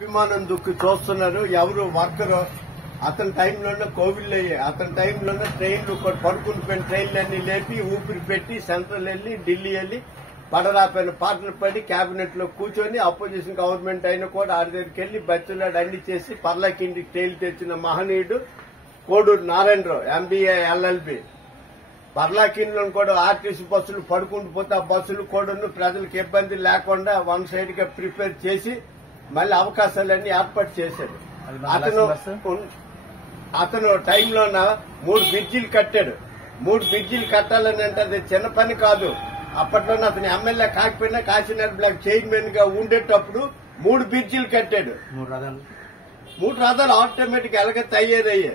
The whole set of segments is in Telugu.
అభిమానం దుక్కు చూస్తున్నారు. ఎవరు వర్కరు అతని టైంలోనే కోవిడ్ అయ్యాయి. అతని టైంలోనే ట్రైన్లు పడుకుని పోయిన ట్రైన్లన్నీ లేపి ఊపిరి పెట్టి సెంట్రల్ వెళ్లి ఢిల్లీ వెళ్లి పడరాపైన పాటలు పడి కేబినెట్ లో కూర్చొని అపోజిషన్ గవర్నమెంట్ అయినా కూడా ఆడి దగ్గరికి వెళ్లి బతులాడు అన్ని చేసి పర్లాకింటికి ట్రైన్ తెచ్చిన మహనీయుడు కోడూరు నారాయణరావు, ఎంబీఏ ఎల్ఎల్బి. పర్లాకిండ్లో కూడా ఆర్టీసీ బస్సులు పడుకుంటూ పోతే ఆ బస్సులు కూడా ప్రజలకు ఇబ్బంది లేకుండా వన్ సైడ్ గా ప్రిపేర్ చేసి మళ్ళీ అవకాశాలన్నీ ఏర్పాటు చేశాడు. అతను టైంలోన 3 బ్రిడ్జిలు కట్టాడు. 3 బ్రిడ్జిలు కట్టాలని అంటే అది చిన్న పని కాదు. అప్పట్లోనే అతను ఎమ్మెల్యే కాకపోయినా కాశీనాథ్ బ్లాక్ చైర్మన్ గా ఉండేటప్పుడు 3 బ్రిడ్జిలు కట్టాడు. 3 రథాలు ఆటోమేటిక్ ఎలాగైతే అయ్యేదయ్యే.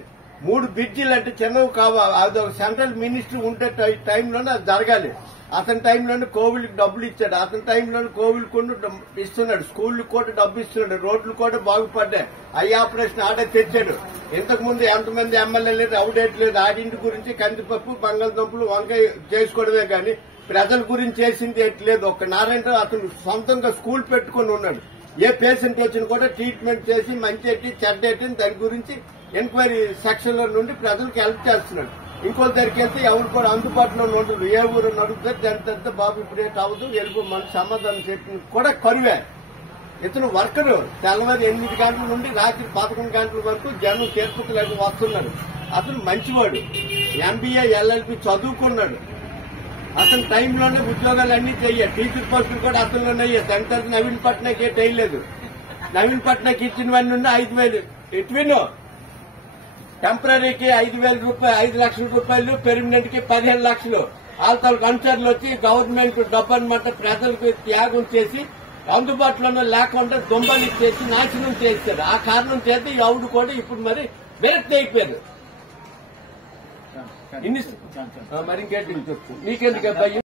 3 బ్రిడ్జిలు అంటే చిన్నవి కావాలి. అది ఒక సెంట్రల్ మినిస్టర్ ఉండే టైంలోనే అది జరగాలి. అతని టైంలోనే కోవిడ్కి డబ్బులు ఇచ్చాడు. అతని టైంలోనే కోవిడ్ కూడా ఇస్తున్నాడు. స్కూళ్లకు కూడా డబ్బు ఇస్తున్నాడు. రోడ్లు కూడా బాగుపడ్డాయి. ఐ ఆపరేషన్ ఆడే తెచ్చాడు. ఇంతకు ముందు ఎంతమంది ఎమ్మెల్యేలు రౌడేట్ లేదు. ఆడింటి గురించి కందిపప్పు బంగాళదుంపలు వంకాయ చేసుకోవడమే కానీ ప్రజల గురించి చేసింది ఎట్లేదు. ఒక నారాయణరావు అతను సొంతంగా స్కూల్ పెట్టుకుని ఉన్నాడు. ఏ పేషెంట్ వచ్చినా కూడా ట్రీట్మెంట్ చేసి మంచి ఎట్టి చెడ్డ ఎట్టి దాని గురించి ఎంక్వైరీ సెక్షన్ లో నుండి ప్రజలకు హెల్ప్ చేస్తున్నాడు. ఇంకో దగ్గరికి వెళ్తే ఎవరు కూడా అందుబాటులో ఉండదు. ఏ ఊరు నడుపుతారు దాని బాబు ఇప్పుడేట్ అవ్వదు వెళ్ళిపో మనకు సమాధానం చెప్పిన కూడా కరువే. ఇతను వర్కరు తెల్లవారు 8 గంటల నుండి రాత్రి 11 గంటల వరకు జనం తీర్పులకు వస్తున్నాడు. అతను మంచివాడు. ఎంబీఏ ఎల్ఎల్బి చదువుకున్నాడు. అతని టైంలోనే ఉద్యోగాలన్నీ చెయ్యాలి. టీచర్ పోస్టులు కూడా అతనిలోనే అయ్యాయి. దాని తర్వాత నవీన్ పట్నాయక్ వేయలేదు. నవీన్ పట్నాయక్ ఇచ్చినవన్నీ నుండి 5,000 ఇటువిను టెంపరీకి 5,000 రూపాయలు, 5 లక్షల రూపాయలు, పెర్మనెంట్ కి 15 లక్షలు. వాళ్ళతో కన్సర్లు వచ్చి గవర్నమెంట్ డబ్బు అనమాట ప్రజలకు త్యాగం చేసి అందుబాటులోనే లేకుండా దొంగలు ఇచ్చేసి నాశనం చేస్తారు. ఆ కారణం చేత ఎవడు కూడా ఇప్పుడు మరి విరక్తి అయిపోయారు. మరి ఇంకేంటి చెప్పు నీకెందుకు భయం?